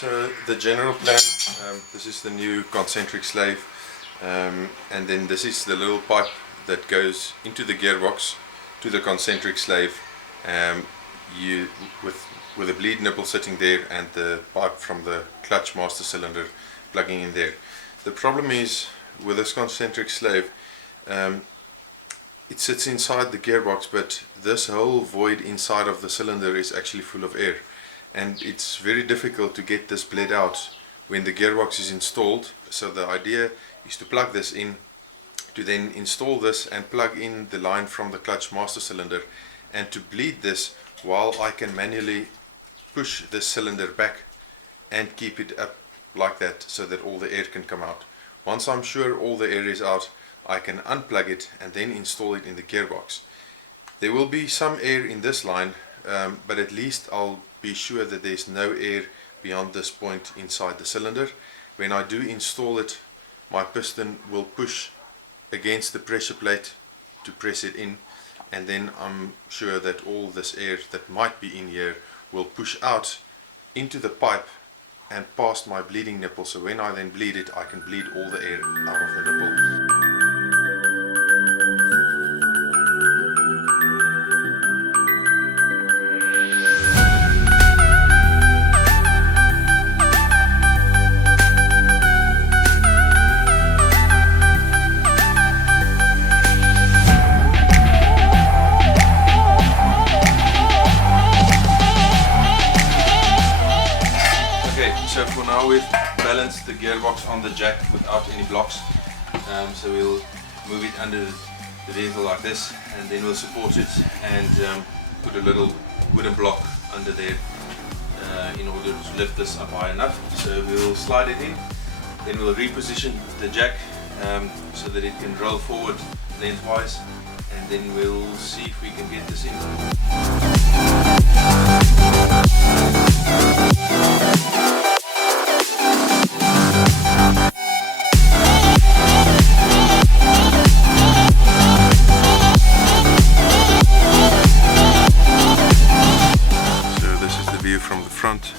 So the general plan, this is the new concentric slave, and then this is the little pipe that goes into the gearbox to the concentric slave, with a bleed nipple sitting there and the pipe from the clutch master cylinder plugging in there. The problem is with this concentric slave, it sits inside the gearbox, but this whole void inside of the cylinder is actually full of air, and it's very difficult to get this bled out when the gearbox is installed. So the idea is to plug this in, to then install this and plug in the line from the clutch master cylinder, and to bleed this while I can manually push this cylinder back and keep it up like that so that all the air can come out. Once I'm sure all the air is out, I can unplug it and then install it in the gearbox. There will be some air in this line, but at least I'll be sure that there's no air beyond this point inside the cylinder. When I do install it, my piston will push against the pressure plate to press it in, and then I'm sure that all this air that might be in here will push out into the pipe and past my bleeding nipple, so when I then bleed it, I can bleed all the air out of the nipple. So for now we've balanced the gearbox on the jack without any blocks, so we'll move it under the vehicle like this, and then we'll support it and put a little wooden block under there in order to lift this up high enough. So we'll slide it in, then we'll reposition the jack so that it can roll forward lengthwise, and then we'll see if we can get this in. From the front,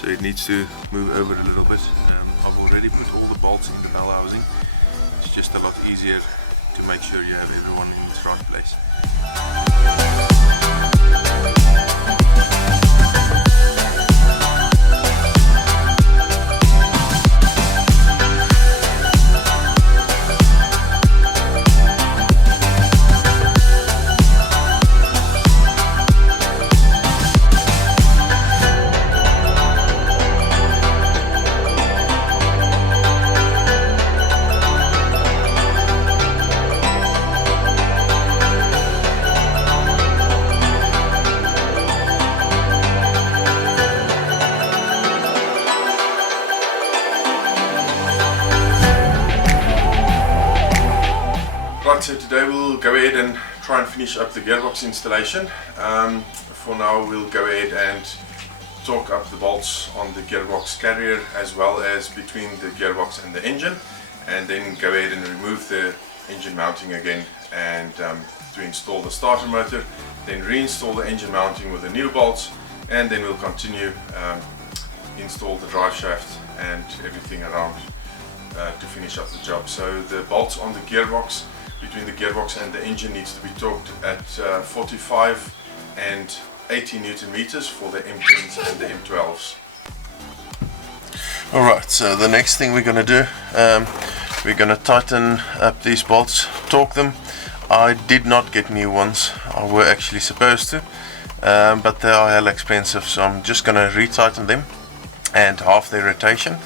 so it needs to move over a little bit. I've already put all the bolts in the bell housing. It's just a lot easier to make sure you have everyone in its right place. So today we'll go ahead and try and finish up the gearbox installation. For now we'll go ahead and torque up the bolts on the gearbox carrier as well as between the gearbox and the engine, and then go ahead and remove the engine mounting again and to install the starter motor, then reinstall the engine mounting with the new bolts, and then we'll continue install the drive shaft and everything around to finish up the job. So the bolts on the gearbox, between the gearbox and the engine, needs to be torqued at 45 and 80 Newton meters for the M10s and the M12s. Alright, so the next thing we're going to do, we're going to tighten up these bolts, torque them. I did not get new ones, I were actually supposed to, but they are hell expensive, so I'm just going to retighten them and half their rotation.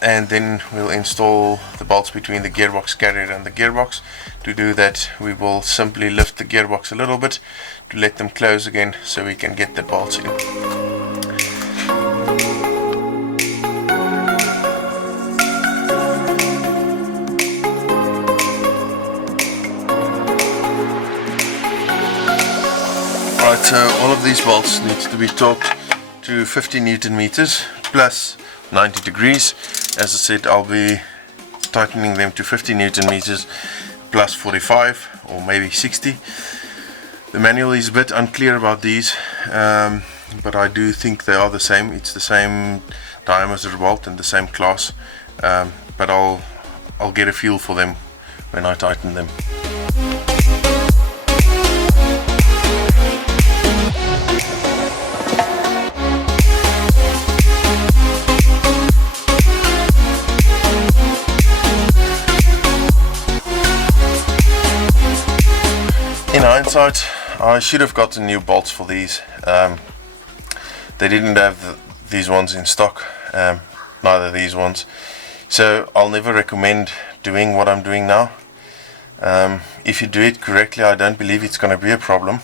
And then we'll install the bolts between the gearbox carrier and the gearbox. To do that, we will simply lift the gearbox a little bit to let them close again so we can get the bolts in. Right, so all of these bolts need to be torqued to 50 Newton meters plus 90 degrees. As I said, I'll be tightening them to 50 Newton meters plus 45 or maybe 60. The manual is a bit unclear about these. but I do think they are the same. It's the same diameter bolt and the same class, but I'll get a feel for them when I tighten them. In hindsight, I should have gotten new bolts for these. They didn't have these ones in stock, neither these ones. So I'll never recommend doing what I'm doing now. If you do it correctly, I don't believe it's going to be a problem,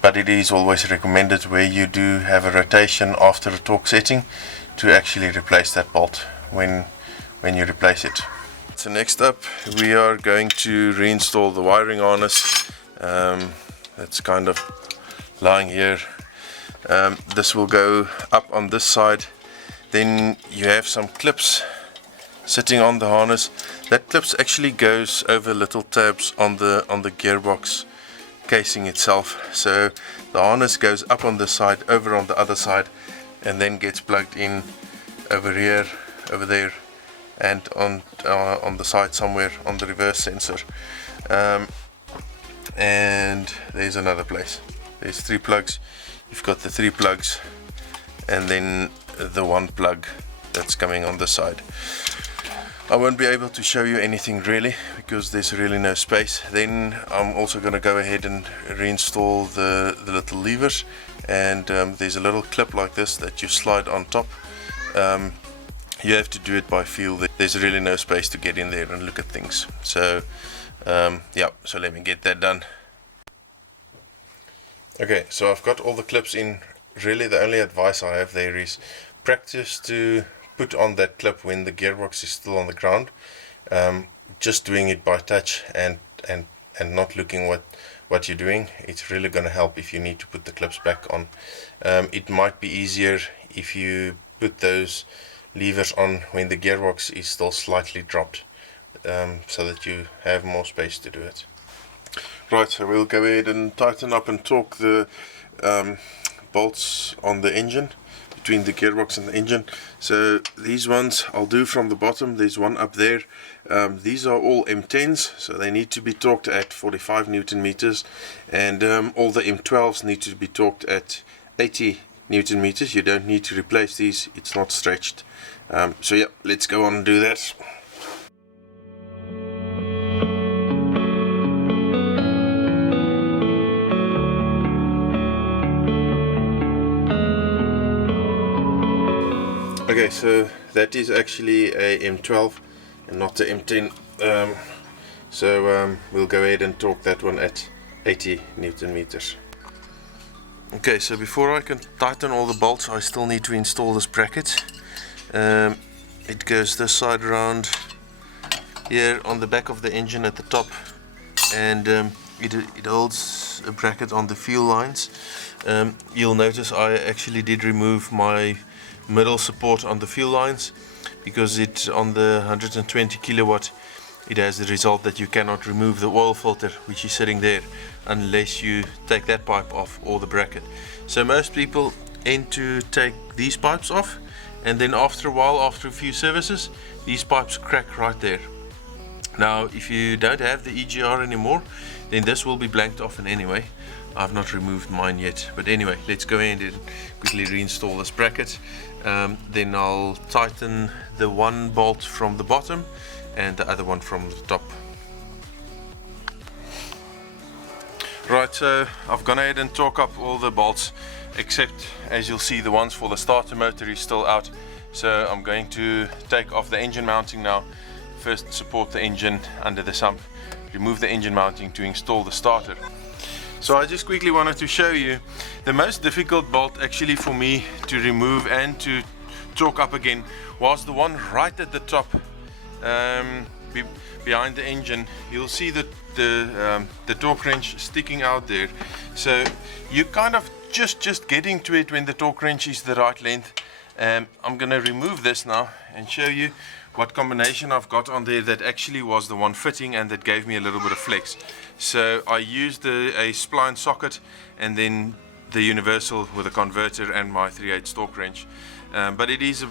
but it is always recommended where you do have a rotation after a torque setting to actually replace that bolt when you replace it. So next up, we are going to reinstall the wiring harness. That's kind of lying here. This will go up on this side. Then you have some clips sitting on the harness. That clips actually goes over little tabs on the gearbox casing itself. So the harness goes up on this side, over on the other side, and then gets plugged in over here, over there, and on the side somewhere on the reverse sensor. And there's another place. There's 3 plugs. You've got the 3 plugs and then the 1 plug that's coming on the side. I won't be able to show you anything really because there's really no space. Then I'm also going to go ahead and reinstall the little levers, and there's a little clip like this that you slide on top. You have to do it by feel. There's really no space to get in there and look at things. So yeah, so let me get that done. Okay, so I've got all the clips in. Really the only advice I have there is practice to put on that clip when the gearbox is still on the ground. Just doing it by touch and not looking what you're doing, it's really going to help if you need to put the clips back on. It might be easier if you put those levers on when the gearbox is still slightly dropped, so that you have more space to do it. Right, so we'll go ahead and tighten up and torque the bolts on the engine, between the gearbox and the engine. So these ones I'll do from the bottom. There's one up there. These are all M10s, so they need to be torqued at 45 Newton meters, and all the M12s need to be torqued at 80 Newton meters. You don't need to replace these, it's not stretched. So yeah, let's go on and do that. Okay, so that is actually a M12 and not the M10. So we'll go ahead and torque that one at 80 Newton meters. Okay, so before I can tighten all the bolts, I still need to install this bracket. It goes this side around here on the back of the engine at the top, and it holds a bracket on the fuel lines. You'll notice I actually did remove my middle support on the fuel lines because it on the 120 kilowatt it has the result that you cannot remove the oil filter which is sitting there unless you take that pipe off or the bracket. So most people aim to take these pipes off, and then after a while, after a few services, these pipes crack right there. Now if you don't have the EGR anymore, then this will be blanked off in anyway. I've not removed mine yet, but anyway, let's go ahead and quickly reinstall this bracket. Then I'll tighten the one bolt from the bottom and the other one from the top. Right, so I've gone ahead and torque up all the bolts, except, as you'll see, the ones for the starter motor is still out. So I'm going to take off the engine mounting now. First support the engine under the sump, remove the engine mounting to install the starter. So I just quickly wanted to show you the most difficult bolt actually for me to remove and to torque up again was the one right at the top, behind the engine. You'll see that the torque wrench sticking out there. So you kind of just getting to it when the torque wrench is the right length. I'm going to remove this now and show you what combination I've got on there that actually was the one fitting and that gave me a little bit of flex. So I used a spline socket and then the universal with a converter and my 3/8 torque wrench, but it is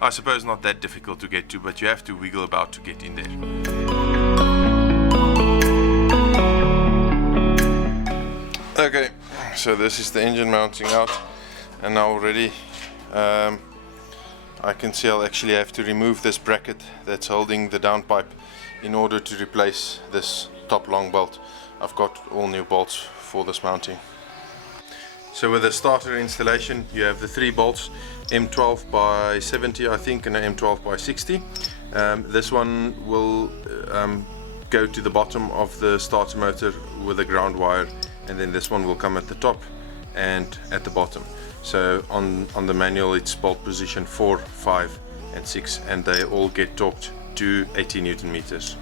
I suppose not that difficult to get to, but you have to wiggle about to get in there. Okay, so this is the engine mounting out, and now already I can see I'll actually have to remove this bracket that's holding the downpipe in order to replace this top long bolt. I've got all new bolts for this mounting. So with the starter installation, you have the 3 bolts, M12 by 70 I think, and an M12 by 60. This one will go to the bottom of the starter motor with a ground wire, and then this one will come at the top and at the bottom. So on the manual it's bolt position 4, 5 and 6, and they all get torqued to 80 Newton meters.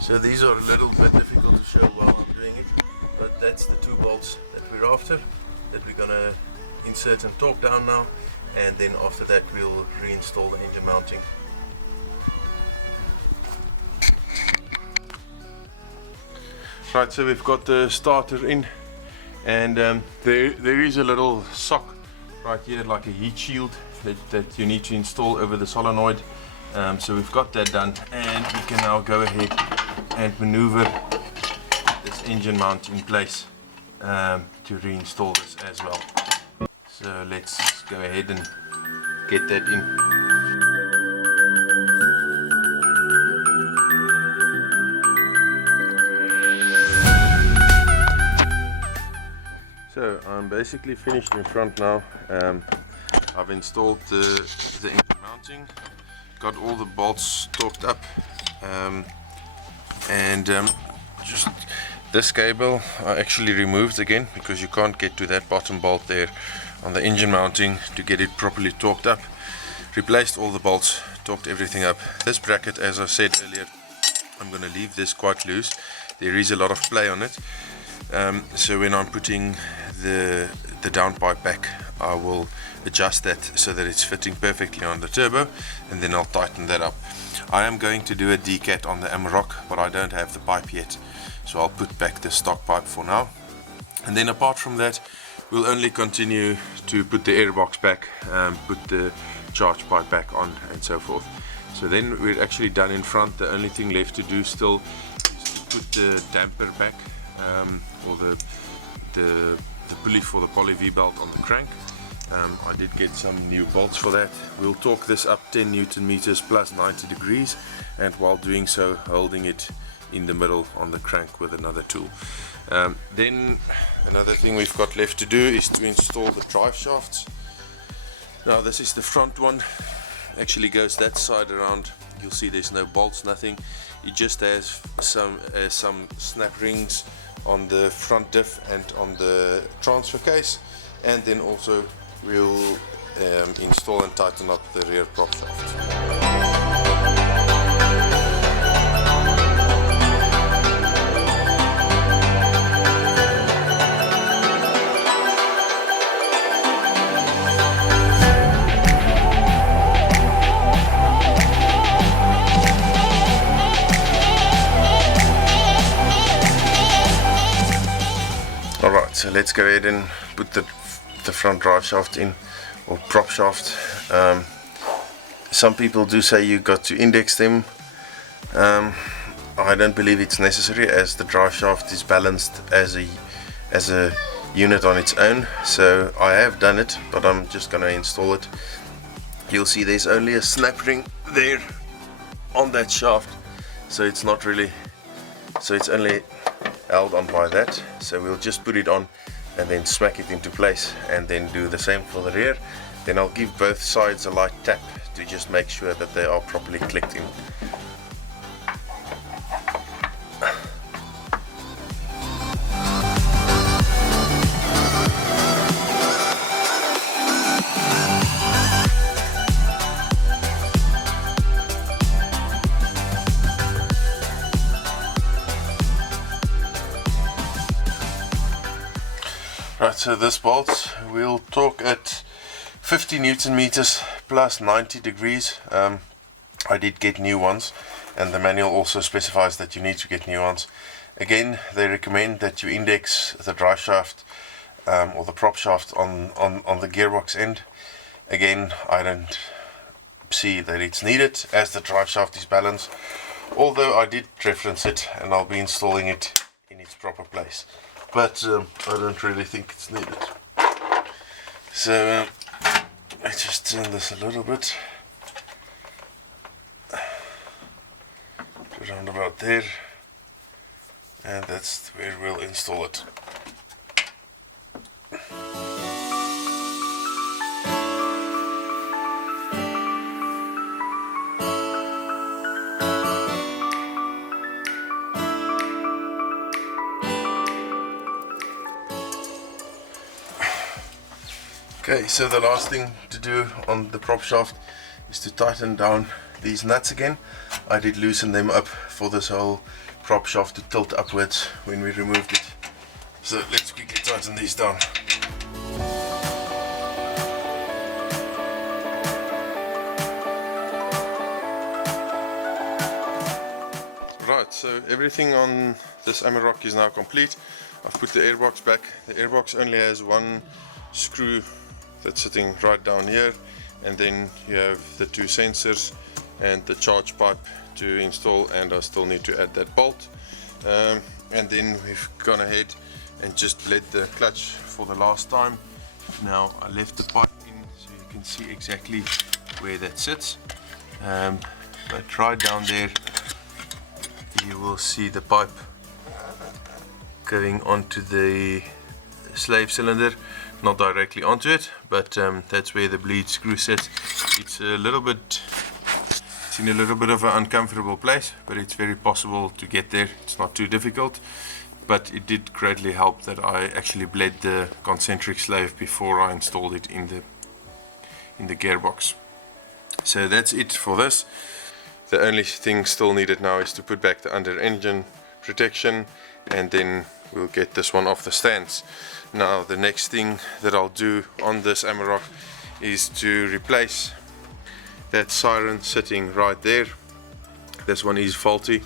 So these are a little bit difficult to show while I'm doing it, but that's the 2 bolts that we're after, that we're gonna insert and torque down now, and then after that we'll reinstall the engine mounting. Right, so we've got the starter in, and there is a little sock right here, like a heat shield that you need to install over the solenoid. So we've got that done, and we can now go ahead and maneuver this engine mount in place to reinstall this as well. So let's go ahead and get that in. So I'm basically finished in front now. I've installed the engine mounting, got all the bolts torqued up, and just this cable I actually removed again, because you can't get to that bottom bolt there on the engine mounting to get it properly torqued up. Replaced all the bolts, torqued everything up. This bracket, as I said earlier, I'm going to leave this quite loose. There is a lot of play on it. So when I'm putting the downpipe back, I will adjust that so that it's fitting perfectly on the turbo, and then I'll tighten that up. I am going to do a decat on the Amarok, but I don't have the pipe yet, so I'll put back the stock pipe for now. And then apart from that, we'll only continue to put the airbox back, put the charge pipe back on, and so forth. So then we're actually done in front. The only thing left to do still is to put the damper back, or the pulley for the poly V-belt on the crank. I did get some new bolts for that. We'll torque this up 10 Newton meters plus 90 degrees, and while doing so holding it in the middle on the crank with another tool. Then another thing we've got left to do is to install the drive shafts. Now this is the front one, actually goes that side around. You'll see there's no bolts, nothing. It just has some snap rings on the front diff and on the transfer case, and then also we'll install and tighten up the rear prop shaft. Alright, so let's go ahead and put the front drive shaft in, or prop shaft. Some people do say you got to index them. I don't believe it's necessary, as the drive shaft is balanced as a unit on its own. So I have done it, but I'm just gonna install it. You'll see there's only a snap ring there on that shaft, so it's not really, so it's only held on by that. So we'll just put it on and then smack it into place, and then do the same for the rear. Then I'll give both sides a light tap to just make sure that they are properly clicked in. Right, so this bolt we'll torque at 50 Newton meters plus 90 degrees. I did get new ones, and the manual also specifies that you need to get new ones. Again, they recommend that you index the drive shaft or the prop shaft on the gearbox end. Again, I don't see that it's needed as the drive shaft is balanced, although I did reference it and I'll be installing it in its proper place, but I don't really think it's needed. So let's just turn this a little bit, around about there, and that's where we'll install it. Okay, so the last thing to do on the prop shaft is to tighten down these nuts again. I did loosen them up for this whole prop shaft to tilt upwards when we removed it. So let's quickly tighten these down. Right, so everything on this Amarok is now complete. I've put the airbox back. The airbox only has one screw that's sitting right down here, and then you have the two sensors and the charge pipe to install, and I still need to add that bolt. And then we've gone ahead and just bled the clutch for the last time. Now I left the pipe in so you can see exactly where that sits, but right down there you will see the pipe going onto the slave cylinder, not directly onto it, but that's where the bleed screw sits. It's in a little bit of an uncomfortable place, but it's very possible to get there. It's not too difficult, but it did greatly help that I actually bled the concentric slave before I installed it in the gearbox. So that's it for this. The only thing still needed now is to put back the under engine protection, and then we'll get this one off the stands. Now the next thing that I'll do on this Amarok is to replace that siren sitting right there. This one is faulty,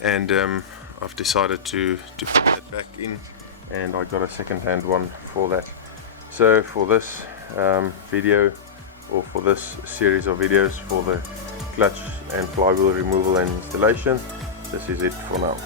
and I've decided to put that back in, and I got a second-hand one for that. So for this video, or for this series of videos for the clutch and flywheel removal and installation, this is it for now.